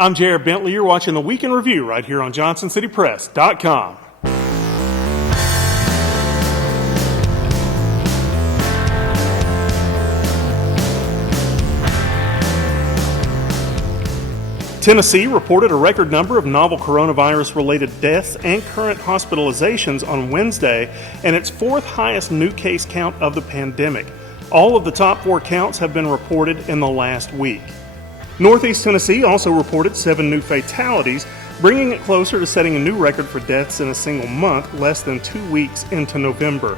I'm Jared Bentley. You're watching the Week in Review right here on JohnsonCityPress.com. Tennessee reported a record number of novel coronavirus-related deaths and current hospitalizations on Wednesday, and its fourth highest new case count of the pandemic. All of the top four counts have been reported in the last week. Northeast Tennessee also reported 7 new fatalities, bringing it closer to setting a new record for deaths in a single month, less than 2 weeks into November.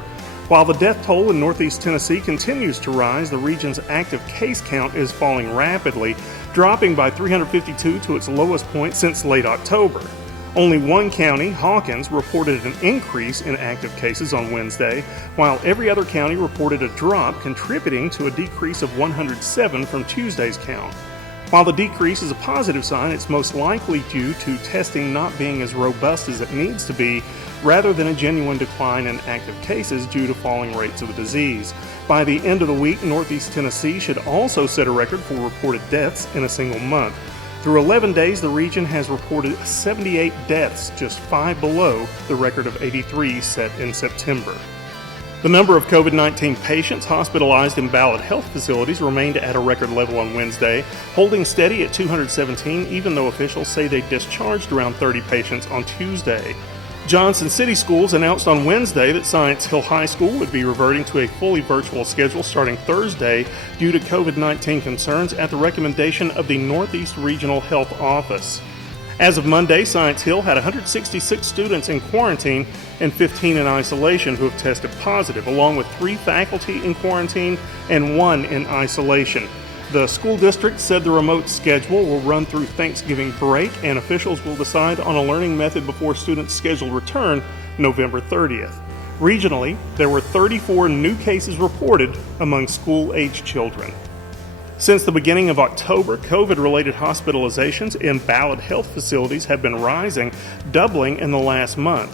While the death toll in Northeast Tennessee continues to rise, the region's active case count is falling rapidly, dropping by 352 to its lowest point since late October. Only one county, Hawkins, reported an increase in active cases on Wednesday, while every other county reported a drop, contributing to a decrease of 107 from Tuesday's count. While the decrease is a positive sign, it's most likely due to testing not being as robust as it needs to be, rather than a genuine decline in active cases due to falling rates of the disease. By the end of the week, Northeast Tennessee should also set a record for reported deaths in a single month. Through 11 days, the region has reported 78 deaths, just 5 below the record of 83 set in September. The number of COVID-19 patients hospitalized in Ballad health facilities remained at a record level on Wednesday, holding steady at 217, even though officials say they discharged around 30 patients on Tuesday. Johnson City Schools announced on Wednesday that Science Hill High School would be reverting to a fully virtual schedule starting Thursday due to COVID-19 concerns at the recommendation of the Northeast Regional Health Office. As of Monday, Science Hill had 166 students in quarantine and 15 in isolation who have tested positive, along with 3 faculty in quarantine and 1 in isolation. The school district said the remote schedule will run through Thanksgiving break, and officials will decide on a learning method before students' scheduled return November 30th. Regionally, there were 34 new cases reported among school-aged children. Since the beginning of October, COVID-related hospitalizations in Ballad health facilities have been rising, doubling in the last month.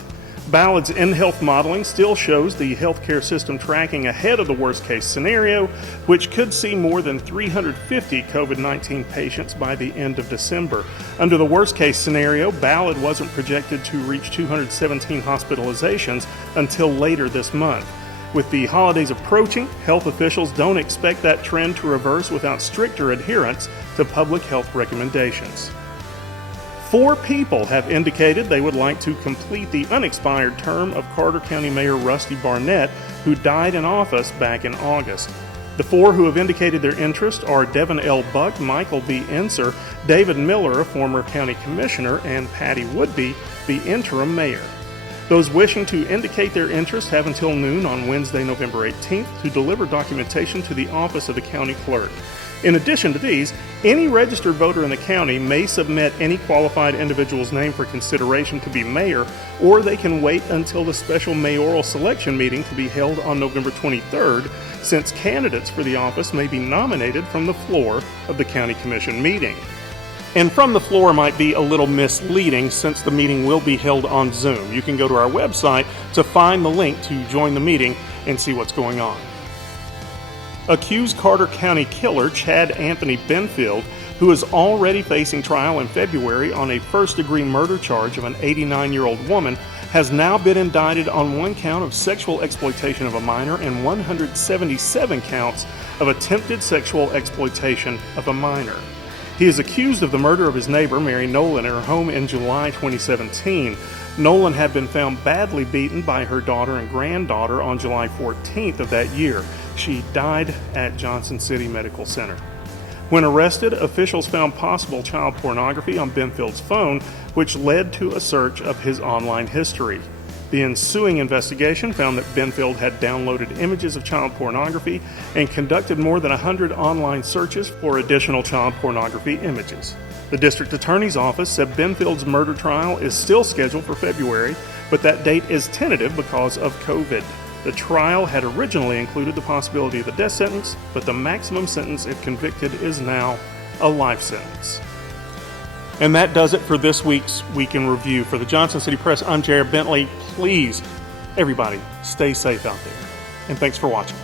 Ballad's in-health modeling still shows the healthcare system tracking ahead of the worst-case scenario, which could see more than 350 COVID-19 patients by the end of December. Under the worst-case scenario, Ballad wasn't projected to reach 217 hospitalizations until later this month. With the holidays approaching, health officials don't expect that trend to reverse without stricter adherence to public health recommendations. 4 people have indicated they would like to complete the unexpired term of Carter County Mayor Rusty Barnett, who died in office back in August. The 4 who have indicated their interest are Devin L. Buck, Michael V. Enser, David Miller, a former county commissioner, and Patty Woodby, the interim mayor. Those wishing to indicate their interest have until noon on Wednesday, November 18th to deliver documentation to the office of the county clerk. In addition to these, any registered voter in the county may submit any qualified individual's name for consideration to be mayor, or they can wait until the special mayoral selection meeting to be held on November 23rd, since candidates for the office may be nominated from the floor of the county commission meeting. And from the floor might be a little misleading since the meeting will be held on Zoom. You can go to our website to find the link to join the meeting and see what's going on. Accused Carter County killer Chad Anthony Benfield, who is already facing trial in February on a first-degree murder charge of an 89-year-old woman, has now been indicted on 1 count of sexual exploitation of a minor and 177 counts of attempted sexual exploitation of a minor. He is accused of the murder of his neighbor, Mary Nolan, at her home in July 2017. Nolan had been found badly beaten by her daughter and granddaughter on July 14th of that year. She died at Johnson City Medical Center. When arrested, officials found possible child pornography on Benfield's phone, which led to a search of his online history. The ensuing investigation found that Benfield had downloaded images of child pornography and conducted more than 100 online searches for additional child pornography images. The district attorney's office said Benfield's murder trial is still scheduled for February, but that date is tentative because of COVID. The trial had originally included the possibility of a death sentence, but the maximum sentence if convicted is now a life sentence. And that does it for this week's Week in Review. For the Johnson City Press, I'm Jared Bentley. Please, everybody, stay safe out there. And thanks for watching.